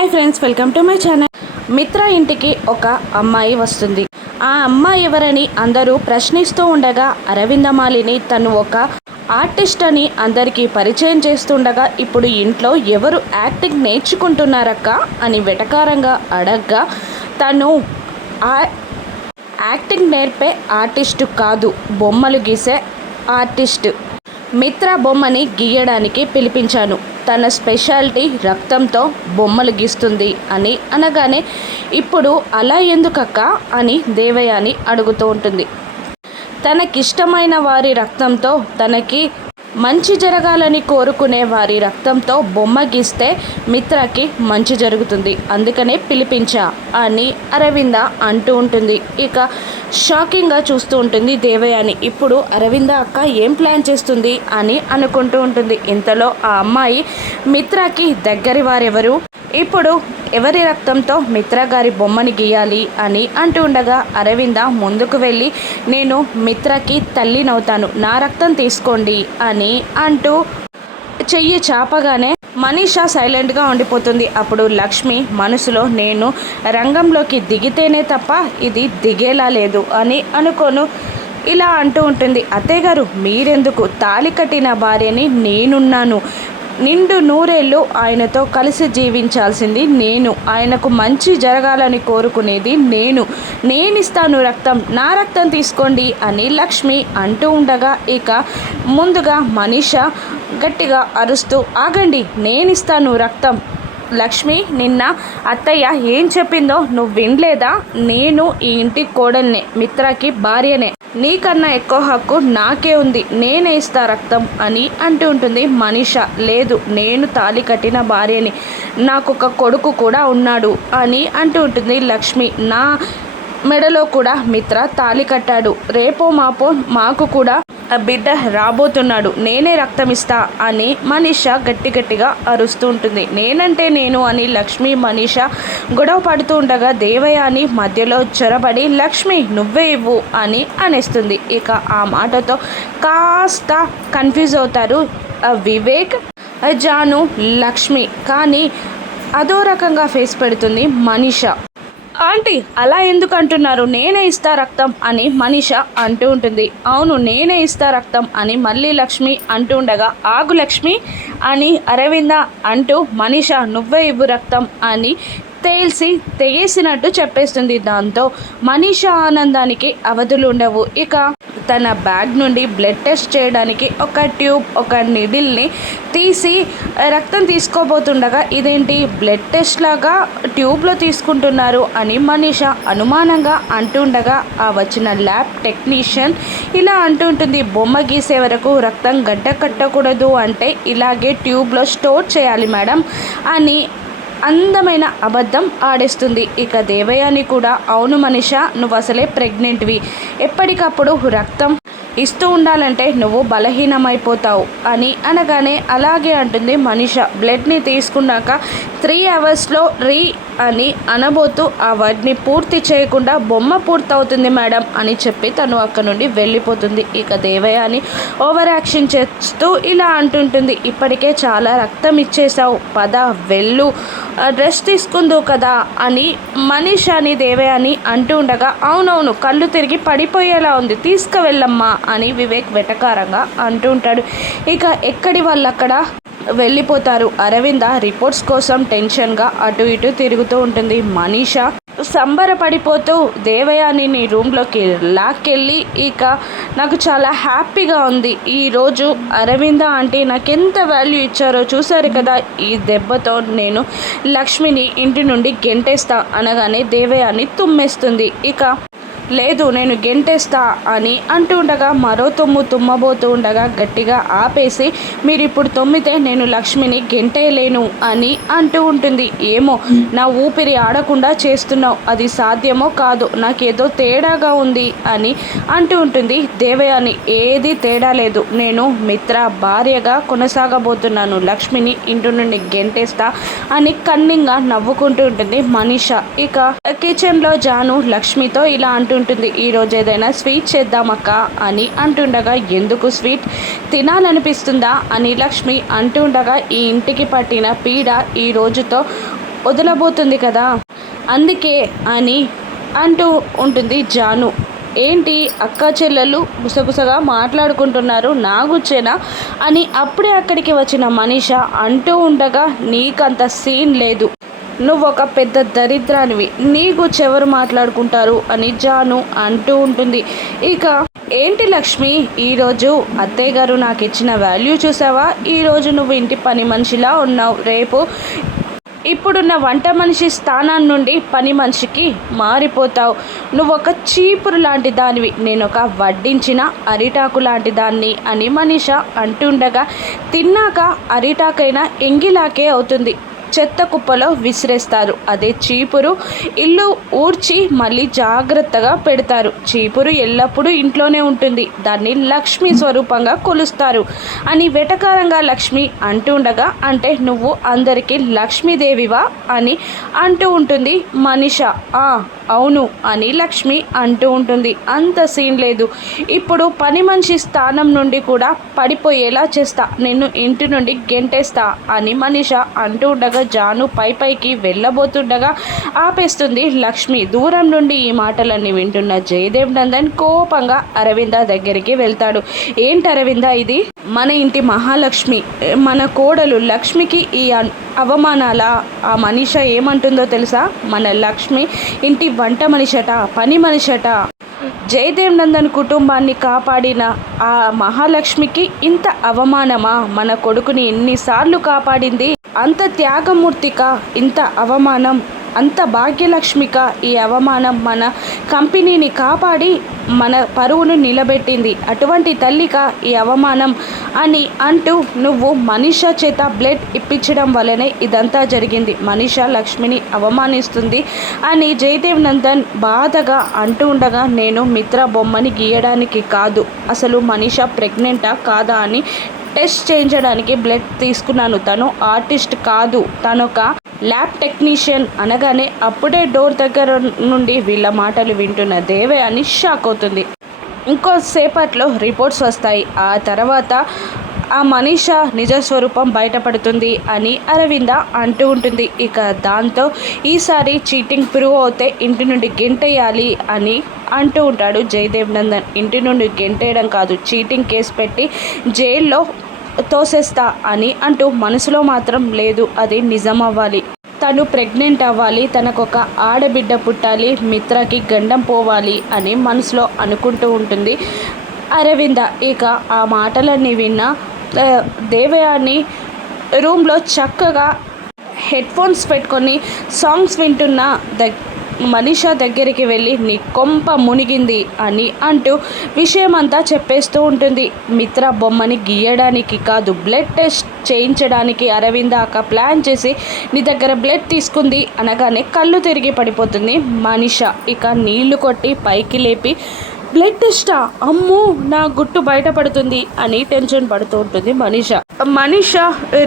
Hi friends, welcome to my channel. మిత్ర ఇంటికి ఒక అమ్మాయి వస్తుంది. ఆ అమ్మాయి ఎవరని అందరూ ప్రశ్నిస్తూ ఉండగా అరవిందమాలిని తను ఒక ఆర్టిస్ట్ అని అందరికీ పరిచయం చేస్తుండగా ఇప్పుడు ఇంట్లో ఎవరు యాక్టింగ్ నేర్చుకుంటున్నారక్క అని వెటకారంగా అడగ్గా తను యాక్టింగ్ నేర్పే ఆర్టిస్టు కాదు, బొమ్మలు గీసే ఆర్టిస్ట్. మిత్ర బొమ్మని గీయడానికి పిలిపించాను. తన స్పెషాలిటీ రక్తంతో బొమ్మలు గీస్తుంది అని అనగానే ఇప్పుడు అలా ఎందుకక్క అని దేవయాని అడుగుతూ ఉంటుంది. తనకిష్టమైన వారి రక్తంతో, తనకి మంచి జరగాలని కోరుకునే వారి రక్తంతో బొమ్మ గీస్తే మిత్రకి మంచి జరుగుతుంది, అందుకనే పిలిపించా అని అరవింద అంటూ ఉంటుంది. ఇక షాకింగ్గా చూస్తూ ఉంటుంది దేవయాని. ఇప్పుడు అరవింద అక్క ఏం ప్లాన్ చేస్తుంది అని అనుకుంటూ ఉంటుంది. ఇంతలో ఆ అమ్మాయి మిత్రకి దగ్గరి వారెవరు, ఇప్పుడు ఎవరి రక్తంతో మిత్ర గారి బొమ్మని గీయాలి అని అంటూ ఉండగా అరవింద ముందుకు వెళ్ళి నేను మిత్రకి తల్లినవుతాను, నా రక్తం తీసుకోండి అని అంటూ చెయ్యి చాపగానే మనీషా సైలెంట్గా ఉండిపోతుంది. అప్పుడు లక్ష్మి మనసులో నేను రంగంలోకి దిగితేనే తప్ప ఇది దిగేలా లేదు అని అనుకోను ఇలా అంటూ ఉంటుంది. అత్తయ్య గారు మీరెందుకు, తాళి కట్టిన భార్యని నేనున్నాను, నిండు నూరేళ్ళు ఆయనతో కలిసి జీవించాల్సింది నేను, ఆయనకు మంచి జరగాలని కోరుకునేది నేనిస్తాను రక్తం, నా రక్తం తీసుకోండి అని లక్ష్మి అంటూ ఉండగా ఇక ముందుగా మనీషా గట్టిగా అరుస్తూ ఆగండి, నేనిస్తాను రక్తం. లక్ష్మి, నిన్న అత్తయ్య ఏం చెప్పిందో నువ్వు వినలేదా? నేను ఈ ఇంటి కోడల్నే, మిత్రకి భార్యనే, నీకన్నా ఎక్కువ హక్కు నాకే ఉంది, నేనే ఇస్తా రక్తం అని అంటూ ఉంటుంది. మనీషా లేదు, నేను తాళి కట్టిన భార్యని, నాకొక కొడుకు కూడా ఉన్నాడు అని అంటూ ఉంటుంది. లక్ష్మి, నా మెడలో కూడా మిత్ర తాళి కట్టాడు, రేపో మాపో మాకు కూడా బిడ్డ రాబోతున్నాడు, నేనే రక్తం ఇస్తా అని మనీషా గట్టిగా అరుస్తూ ఉంటుంది. నేనంటే నేను అని లక్ష్మి మనీషా గొడవ పడుతూ ఉండగా దేవయాని మధ్యలో చొరబడి లక్ష్మి నువ్వే ఇవ్వు అని అనేస్తుంది. ఇక ఆ మాటతో కాస్త కన్ఫ్యూజ్ అవుతారు వివేక్, జాను, లక్ష్మి. కానీ అదో రకంగా ఫేస్ పెడుతుంది మనీషా. ఆంటీ అలా ఎందుకు అంటున్నారు, నేనే ఇస్తా రక్తం అని మనీషా అంటూ ఉంటుంది. అవును నేనే ఇస్తా రక్తం అని మళ్ళీ లక్ష్మి అంటూ ఉండగా ఆగు లక్ష్మి అని అరవింద అంటూ మనీషా నువ్వే ఇవ్వు రక్తం అని తెగేసినట్టు చెప్పేస్తుంది. దాంతో మనీషా ఆనందానికి అవధులు ఉండవు. ఇక తన బ్యాగ్ నుండి బ్లడ్ టెస్ట్ చేయడానికి ఒక ట్యూబ్, ఒక నిడిల్ని తీసి రక్తం తీసుకోబోతుండగా ఇదేంటి బ్లడ్ టెస్ట్ లాగా ట్యూబ్లో తీసుకుంటున్నారు అని మనీషా అనుమానంగా అంటుండగా ఆ వచ్చిన ల్యాబ్ టెక్నీషియన్ ఇలా అంటుంటుంది, బొమ్మ గీసే వరకు రక్తం గడ్డ కట్టకూడదు అంటే ఇలాగే ట్యూబ్లో స్టోర్ చేయాలి మేడం అని అందమైన అబద్ధం ఆడేస్తుంది. ఇక దేవయాని కూడా అవును మనీషా, నువ్వు అసలే ప్రెగ్నెంట్వి, ఎప్పటికప్పుడు రక్తం ఇస్తూ ఉండాలంటే నువ్వు బలహీనమైపోతావు అని అనగానే అలాగే అంటుంది మనీషా. బ్లడ్ని తీసుకున్నాక 3 అవర్స్లో అని అనబోతూ ఆ వర్డ్ని పూర్తి చేయకుండా బొమ్మ పూర్తవుతుంది మేడం అని చెప్పి తను అక్కడ నుండి వెళ్ళిపోతుంది. ఇక దేవయాని ఓవర్ యాక్షన్ చేస్తూ ఇలా అంటుంటుంది, ఇప్పటికే చాలా రక్తం ఇచ్చేసావు, పద వెళ్ళు, డ్రెస్ తీసుకుందు కదా అని మనీషాని దేవయాని అంటూ ఉండగా అవునవును కళ్ళు తిరిగి పడిపోయేలా ఉంది, తీసుకువెళ్ళమ్మా అని వివేక్ వెటకారంగా అంటూ ఉంటాడు. ఇక ఎక్కడి వాళ్ళక్కడ వెళ్ళిపోతారు. అరవింద రిపోర్ట్స్ కోసం టెన్షన్గా అటు ఇటు తిరుగుతూ ఉంటుంది. మనీషా సంబరపడిపోతూ దేవయానిని రూమ్లోకి లాక్కెళ్ళి ఇక నాకు చాలా హ్యాపీగా ఉంది, ఈరోజు అరవింద అంటే నాకు ఎంత వాల్యూ ఇచ్చారో చూశారు కదా, ఈ దెబ్బతో నేను లక్ష్మిని ఇంటి నుండి గెంటేస్తా అనగానే దేవయాని తుమ్మేస్తుంది. ఇక లేదు నేను గెంటేస్తా అని అంటూ ఉండగా మరో తుమ్మబోతూ ఉండగా గట్టిగా ఆపేసి మీరు ఇప్పుడు తుమ్మితే నేను లక్ష్మిని గెంటేయలేను అని అంటూ ఉంటుంది. ఏమో నా ఊపిరి ఆడకుండా చేస్తున్నావు, అది సాధ్యమో కాదో నాకేదో తేడాగా ఉంది అని అంటూ ఉంటుంది. దేవయాని ఏది తేడా లేదు, నేను మిత్ర భార్యగా కొనసాగబోతున్నాను, లక్ష్మిని ఇంటి నుండి గెంటేస్తా అని కన్నింగా నవ్వుకుంటూ ఉంటుంది మనీషా. ఇక కిచెన్లో జాను లక్ష్మితో ఇలా అంటూ ఉంటుంది, ఈరోజు ఏదైనా స్వీట్ చేద్దామక్క అని అంటుండగా ఎందుకు స్వీట్ తినాలనిపిస్తుందా అని లక్ష్మి అంటుండగా ఈ ఇంటికి పట్టిన పీడ ఈ రోజుతో వదలబోతుంది కదా, అందుకే అని అంటూ ఉంటుంది జాను. ఏంటి అక్క చెల్లెళ్ళు గుసగుసగా మాట్లాడుకుంటున్నారు నా గుచ్చేనా అని అప్పుడే అక్కడికి వచ్చిన మనీష అంటూ ఉండగా, నీకంత సీన్ లేదు, నువ్వు ఒక పెద్ద దరిద్రానివి, నీ గురించి ఎవరు మాట్లాడుకుంటారు అని జాను అంటూ ఉంటుంది. ఇక ఏంటి లక్ష్మి, ఈరోజు అత్తయ్య గారు నాకు ఇచ్చిన వాల్యూ చూసావా, ఈరోజు నువ్వు ఇంటి పని మనిషిలా ఉన్నావు, రేపు ఇప్పుడున్న వంట మనిషి స్థానం నుండి పని మనిషికి మారిపోతావు, నువ్వు ఒక చీపురు లాంటి దానివి, నేను ఒక వడ్డించిన అరిటాకు లాంటి దాన్ని అని మనీష అంటుండగా, తిన్నాక అరిటాకైనా ఎంగిలాకే అవుతుంది, చెత్త కుప్పలో విసిరేస్తారు, అదే చీపురు ఇల్లు ఊడ్చి మళ్ళీ జాగ్రత్తగా పెడతారు, చీపురు ఎల్లప్పుడూ ఇంట్లోనే ఉంటుంది, దాన్ని లక్ష్మీ స్వరూపంగా కొలుస్తారు అని వెటకారంగా లక్ష్మి అంటూ ఉండగా, అంటే నువ్వు అందరికీ లక్ష్మీదేవివా అని అంటూ ఉంటుంది మనీష. అవును అని లక్ష్మి అంటూ ఉంటుంది. అంత సీన్ లేదు, ఇప్పుడు పని మనిషి స్థానం నుండి కూడా పడిపోయేలా చేస్తా, నిన్ను ఇంటి నుండి గెంటేస్తా అని మనీష అంటూ ఉండగా, జాను పైకి వెళ్ళబోతుండగా ఆపేస్తుంది లక్ష్మి. దూరం నుండి ఈ మాటలన్నీ వింటున్న జయదేవ్ నందన్ కోపంగా అరవింద దగ్గరికి వెళ్తాడు. ఏంటి అరవింద ఇది, మన ఇంటి మహాలక్ష్మి, మన కోడలు లక్ష్మికి ఈ అవమానాల. ఆ మనీష ఏమంటుందో తెలుసా, మన లక్ష్మి ఇంటి వంట మనిషట, పని మనిషట, జయదేవ్ నందన్ కుటుంబాన్ని కాపాడిన ఆ మహాలక్ష్మికి ఇంత అవమానమా, మన కొడుకుని ఎన్నిసార్లు కాపాడింది, అంత త్యాగమూర్తిక ఇంత అవమానం, అంత భాగ్యలక్ష్మిక ఈ అవమానం, మన కంపెనీని కాపాడి మన పరువును నిలబెట్టింది, అటువంటి తల్లిక ఈ అవమానం అని అంటూ, నువ్వు మనీష చేత బ్లడ్ ఇప్పించడం వల్లనే ఇదంతా జరిగింది, మనీష లక్ష్మిని అవమానిస్తుంది అని జయదేవ్ నందన్ బాధగా అంటూ ఉండగా, నేను మిత్ర బొమ్మని గీయడానికి కాదు, అసలు మనీష ప్రెగ్నెంటా కాదా అని టెస్ట్ చేయించడానికి బ్లడ్ తీసుకున్నాను, తను ఆర్టిస్ట్ కాదు, తనొక ల్యాబ్ టెక్నీషియన్ అనగానే అప్పుడే డోర్ దగ్గర నుండి వీళ్ళ మాటలు వింటున్న దేవే అని షాక్ అవుతుంది. ఇంకోసేపట్లో రిపోర్ట్స్ వస్తాయి, ఆ తర్వాత ఆ మనీష నిజస్వరూపం బయటపడుతుంది అని అరవింద అంటూ ఉంటుంది. ఇక దాంతో ఈసారి చీటింగ్ ప్రూవ్ అవుతే ఇంటి నుండి గెంటేయాలి అని అంటూ ఉంటాడు జయదేవ్ నందన్. ఇంటి నుండి గెంటేయడం కాదు, చీటింగ్ కేసు పెట్టి జైల్లో తోసేస్తా అని అంటూ మనసులో మాత్రం లేదు, అది నిజం అవ్వాలి, తను ప్రెగ్నెంట్ అవ్వాలి, తనకొక ఆడబిడ్డ పుట్టాలి, మిత్రకి గండం పోవాలి అని మనసులో అనుకుంటూ ఉంటుంది అరవింద. ఇక ఆ మాటలన్నీ విన్న దేవయాని రూమ్లో చక్కగా హెడ్ ఫోన్స్ పెట్టుకొని సాంగ్స్ వింటున్న మనీష దగ్గరికి వెళ్ళి, నీ కొంప మునిగింది అని అంటూ విషయమంతా చెప్పేస్తూ ఉంటుంది. మిత్ర బొమ్మని గీయడానికి కాదు, బ్లడ్ టెస్ట్ చేయించడానికి అరవింద అక్క ప్లాన్ చేసి నీ దగ్గర బ్లడ్ తీసుకుంది అనగానే కళ్ళు తిరిగి పడిపోతుంది మనీష. ఇక నీళ్లు కొట్టి పైకి లేపి, బ్లడ్ టెస్టా, అమ్మో నా గుట్టు బయటపడుతుంది అని టెన్షన్ పడుతూ ఉంటుంది మనీష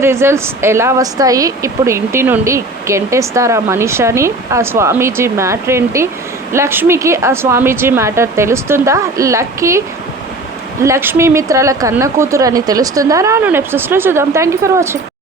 రిజల్ట్స్ ఎలా వస్తాయి, ఇప్పుడు ఇంటి నుండి గెంటేస్తారా మనీషాని, ఆ స్వామీజీ మ్యాటర్ ఏంటి, లక్ష్మికి ఆ స్వామీజీ మ్యాటర్ తెలుస్తుందా, లక్ష్మీ మిత్రాల కన్న కూతురు అని తెలుస్తుందా, రాను ఎపిసోడ్స్లో చూద్దాం. Thank you for watching.